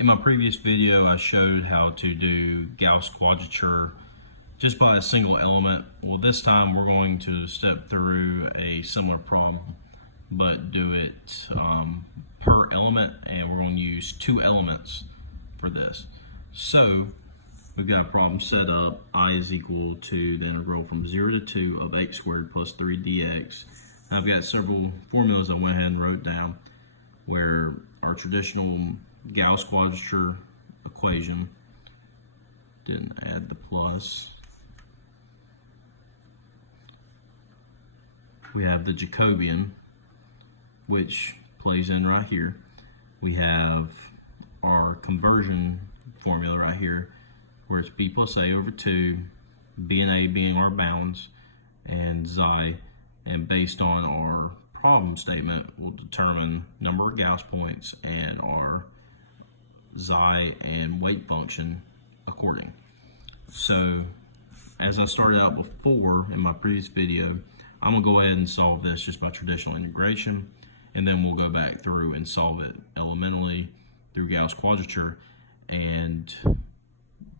In my previous video, I showed how to do Gauss Quadrature just by a single element. Well, this time we're going to step through a similar problem, but do it per element, and we're going to use two elements for this. So we've got a problem set up. I is equal to the integral from 0 to 2 of x squared plus 3 dx. I've got several formulas I went ahead and wrote down where our traditional Gauss Quadrature equation, didn't add the plus. We have the Jacobian, which plays in right here. We have our conversion formula right here, where it's b plus a over 2, b and a being our bounds, and xi, and based on our problem statement, we'll determine number of Gauss points and our xi and weight function according. So as I started out before in my previous video, I'm gonna go ahead and solve this just by traditional integration, and then we'll go back through and solve it elementally through Gauss Quadrature and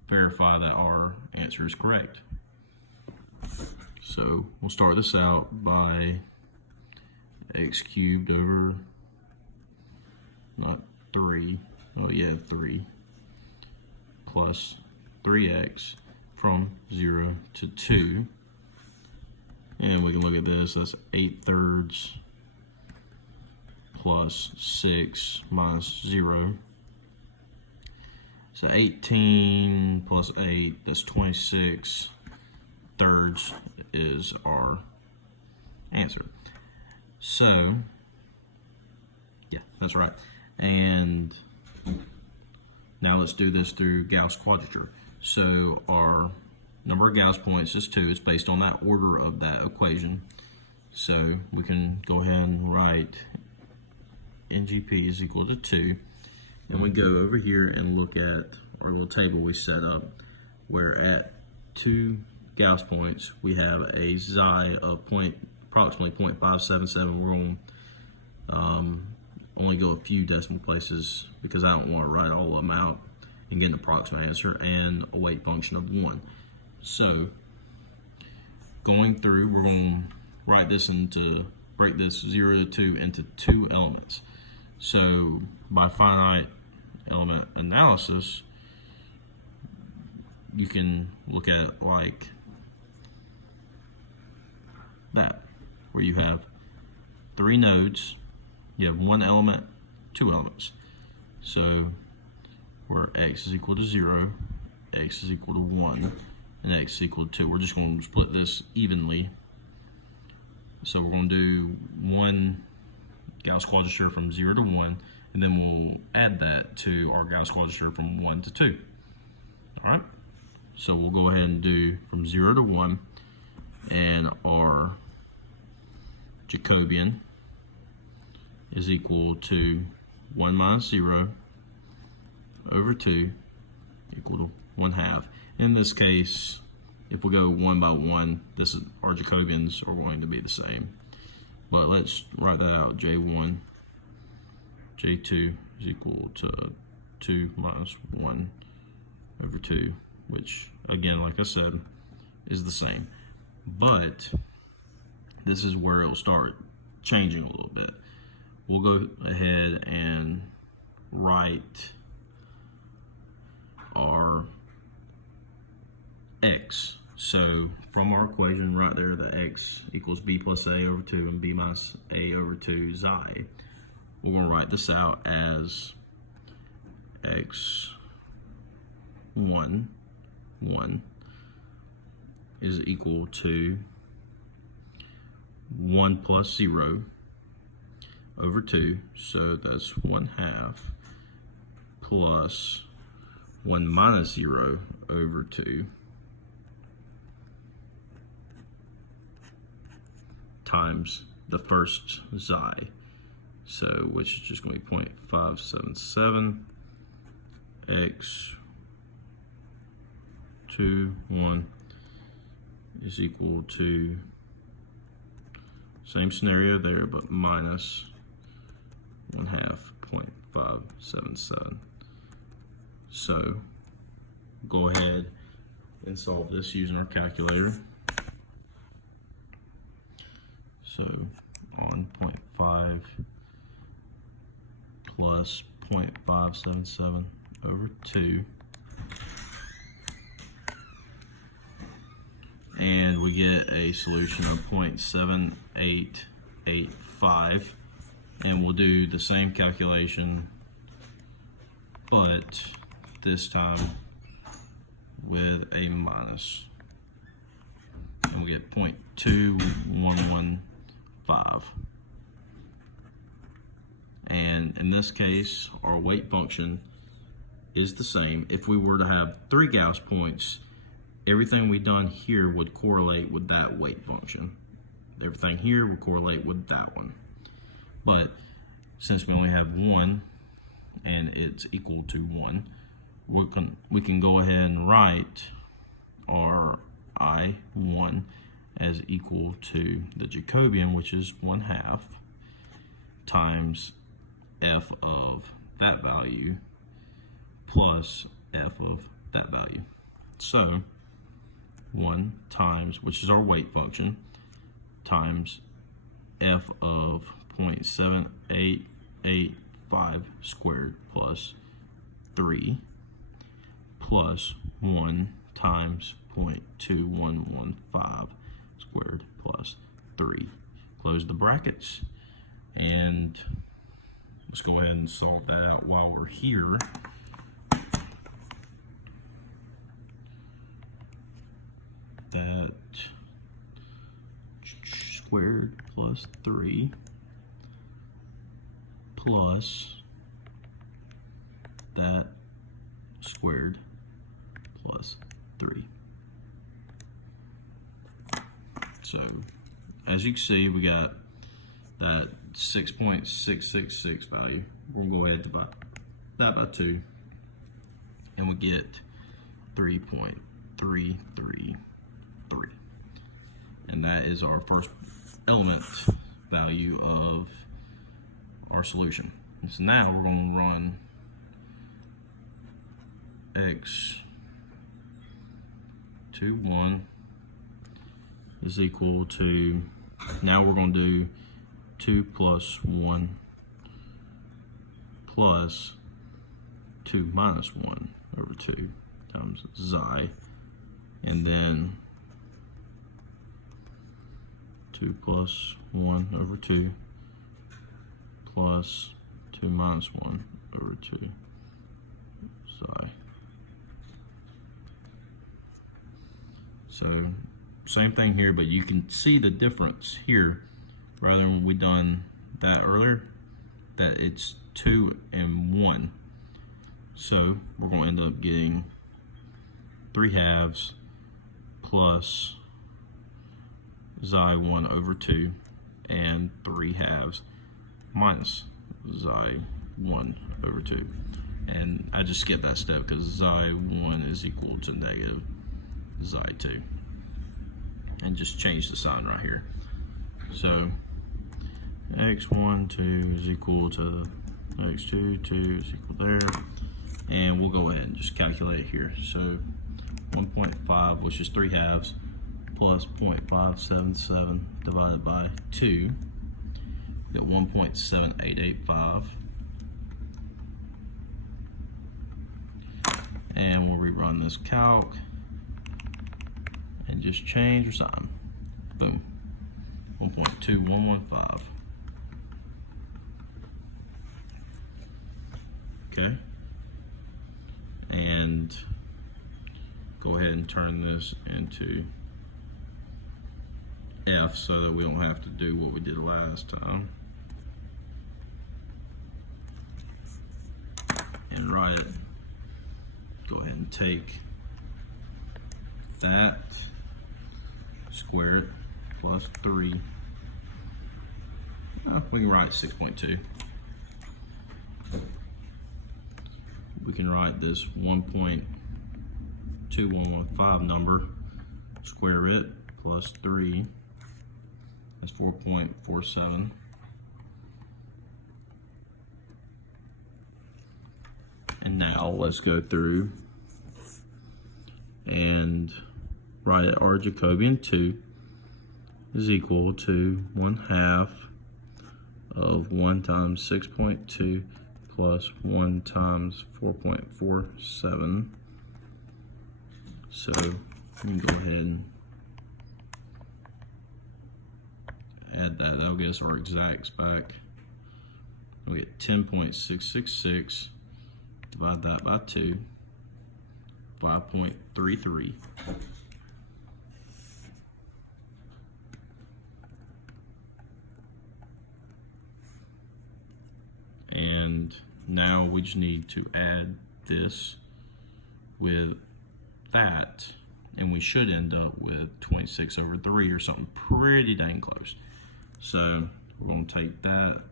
verify that our answer is correct. So we'll start this out by x cubed over, not 3, oh yeah, 3, plus 3x from 0 to 2. And we can look at this, that's 8/3 plus 6 minus 0. So 18 plus 8, that's 26 thirds is our answer. So, yeah, that's right. And now let's do this through Gauss Quadrature. So our number of Gauss points is 2. It's based on that order of that equation. So we can go ahead and write NGP is equal to 2. And we go over here and look at our little table we set up, where at 2 Gauss points we have a xi of approximately 0.577. We're going to only go a few decimal places because I don't want to write all of them out and get an approximate answer, and a weight function of 1. So going through, we're going to write this break this 0 to 2 into two elements. So by finite element analysis, you can look at like that, where you have 3 nodes, you have 1 element, 2 elements. So where x is equal to 0, x is equal to 1, and x is equal to 2. We're just going to split this evenly. So we're going to do 1 Gauss Quadrature from 0 to 1, and then we'll add that to our Gauss Quadrature from 1 to 2. All right? So we'll go ahead and do from 0 to 1, and our Jacobian is equal to 1 minus 0 over 2 equal to 1/2. In this case, if we go 1 by 1, our Jacobians are going to be the same. But let's write that out. J1, J2 is equal to 2 minus 1 over 2, which again, like I said, is the same. But this is where it'll start changing a little bit. We'll go ahead and write our x. So from our equation right there, the x equals b plus a over 2 and b minus a over 2 xi. We're going to write this out as x1 is equal to 1 plus 0 over 2, so that's 1/2, plus 1 minus 0 over 2 times the first xi, so which is just going to be 0.577 x1 is equal to, same scenario there, but minus 1/2 0.577 So go ahead and solve this using our calculator. So on 0.5 plus 0.577 over 2, and we get a solution of 0.7885, and we'll do the same calculation, but this time with a minus, and we get 0.2115. And in this case, our weight function is the same. If we were to have 3 Gauss points, everything we've done here would correlate with that weight function. Everything here would correlate with that one. But since we only have 1 and it's equal to 1, we can go ahead and write our I1 as equal to the Jacobian, which is 1/2, times f of that value plus f of that value. So 1 times, which is our weight function, times f of 0.7885 squared plus 3 plus 1 times 0.2115 squared plus 3. Close the brackets, and let's go ahead and solve that out while we're here. That squared plus 3 plus that squared plus 3. So as you can see, we got that 6.666 value. We're gonna go ahead and divide that by 2, and we get 3.333. And that is our first element value of our solution. And so now we're going to run x21 is equal to, now we're going to do 2 plus 1 plus 2 minus 1 over 2 times xi, and then 2 plus 1 over 2 plus 2 minus 1 over 2 xi. So same thing here, but you can see the difference here, rather than we done that earlier, that it's 2 and 1. So we're going to end up getting 3/2 plus xi1 over 2 and 3/2 minus xi1 over 2. And I just skipped that step because xi1 is equal to negative xi2. And just change the sign right here. So x1, 2 is equal to x2, 2 is equal there. And we'll go ahead and just calculate here. So 1.5, which is 3/2, plus 0.577 divided by 2, you get 1.7885. And we'll rerun this calc and just change your sign. Boom. 1.2115. Okay. And go ahead and turn this into F so that we don't have to do what we did last time. And write it. Go ahead and take that squared plus 3. We can write 6.2. We can write this 1.2115 number, square it, plus 3. That's 4.47. And Now let's go through and write our Jacobian 2 is equal to 1/2 of 1 times 6.2 plus 1 times 4.47. So we can go ahead and add that. That'll get us our exacts back. We'll get 10.666. Divide that by 2. 5.33. And now we just need to add this with that, and we should end up with 26/3 or something pretty dang close. So we're going to take that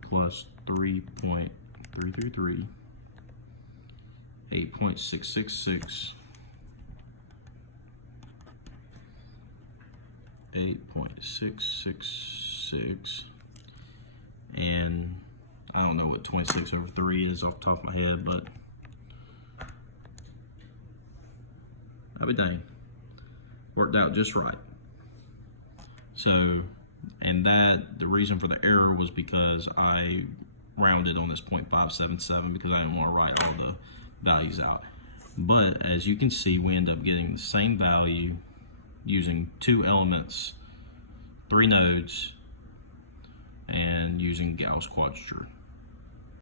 plus 3.333, 8.666, 8.666, and I don't know what 26/3 is off the top of my head, but I'll be dang. Worked out just right. So, and that, the reason for the error was because I rounded on this 0.577 because I didn't want to write all the values out. But as you can see, we end up getting the same value using 2 elements, 3 nodes, and using Gauss Quadrature.